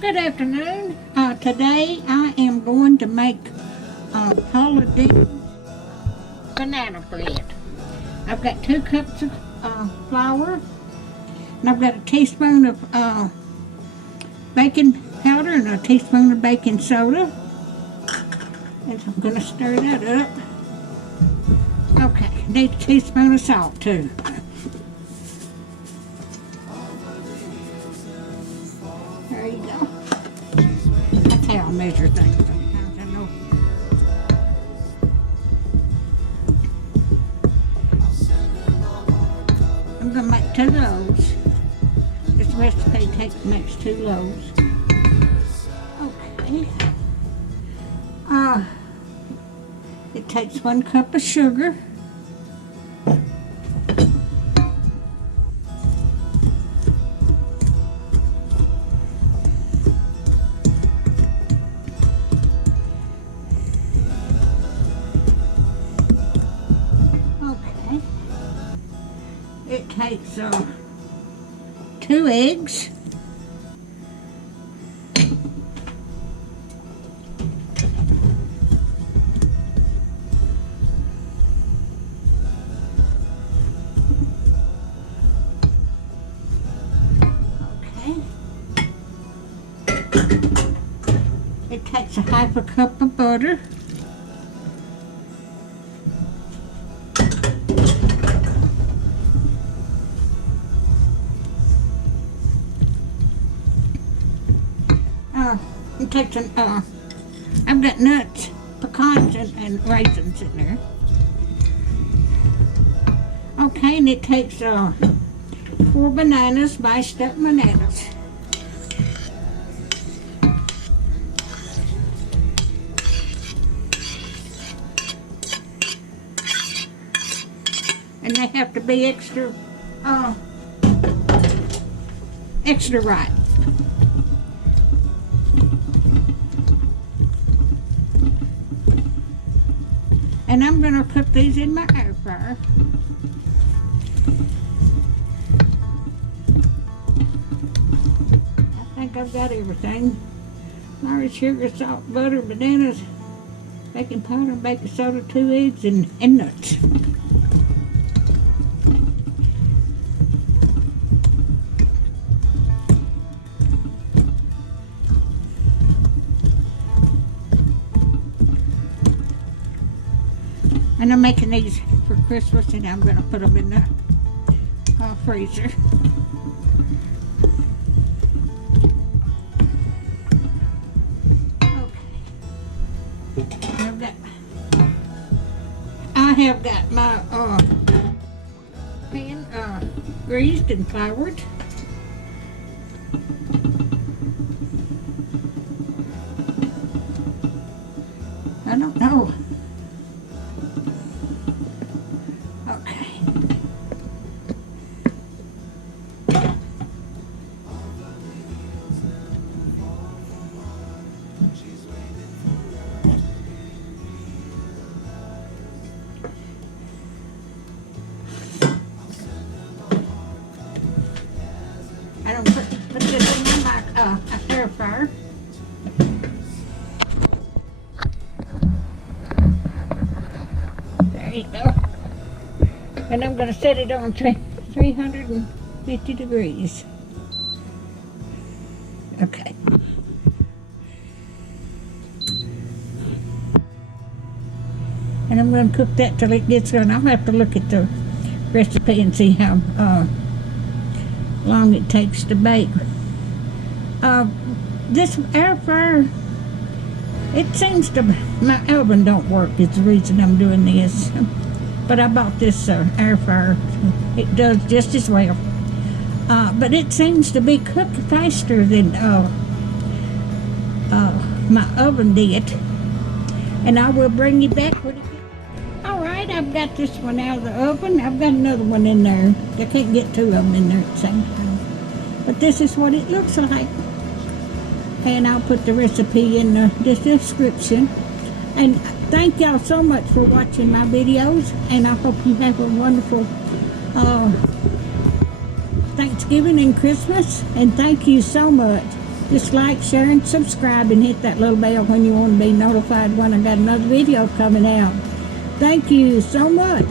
Good afternoon. Today I am going to make Paula Deen banana bread. I've got 2 cups of flour, and I've got a teaspoon of baking powder and a teaspoon of baking soda. And so I'm going to stir that up. Okay, need a teaspoon of salt too. There you go. That's how I measure things sometimes, I know. I'm going to make 2 loaves. This recipe makes 2 loaves. Okay. It takes 1 cup of sugar. Okay. It takes 2 eggs. It takes a 1/2 cup of butter. It takes I've got nuts, pecans, and raisins in there. Okay, and it takes 4 bananas, mashed up bananas. And they have to be extra ripe. And I'm going to cook these in my air fryer. I think I've got everything. Flour, sugar, salt, butter, bananas, baking powder, baking soda, 2 eggs, and nuts. And I'm making these for Christmas, and I'm going to put them in the freezer. Okay. I have got my pan greased and floured. I don't know. I don't put this in my air fryer. There you go. And I'm going to set it on 350 degrees. Okay. And I'm going to cook that till it gets done. I'll have to look at the recipe and see how long it takes to bake. This air fryer, it seems to, my oven don't work is the reason I'm doing this. But I bought this air fryer. It does just as well. But it seems to be cooked faster than my oven did. And I will bring you back when it gets. Alright, I've got this one out of the oven. I've got another one in there. I can't get 2 of them in there at the same time. But this is what it looks like. And I'll put the recipe in the description. And thank y'all so much for watching my videos. And I hope you have a wonderful Thanksgiving and Christmas. And thank you so much Just like, share, and subscribe, and hit that little bell when you want to be notified when I got another video coming out. Thank you so much.